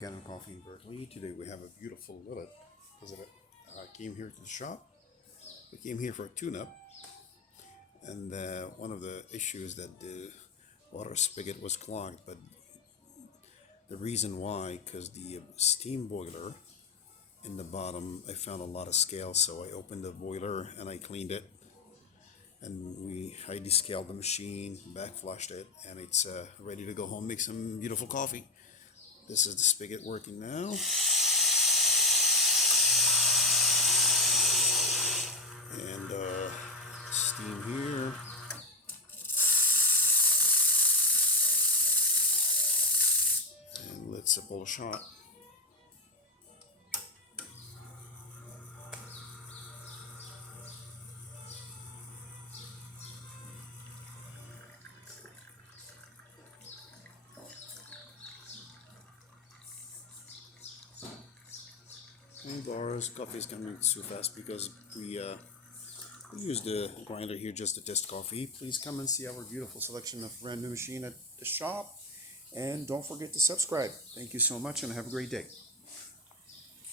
Kanen Coffee in Berkeley. Today we have a beautiful Lelit. Visit. I came here to the shop. We came here for a tune-up, and one of the issues that the water spigot was clogged. But the reason why, because the steam boiler in the bottom, I found a lot of scale. So I opened the boiler and I cleaned it, and I descaled the machine, backflushed it, and it's ready to go home. Make some beautiful coffee. This is the spigot working now. And steam here. And let's pull a shot. And ours coffee is coming too fast because we use the grinder here just to test coffee. Please come and see our beautiful selection of brand new machine at the shop. And don't forget to subscribe. Thank you so much and have a great day.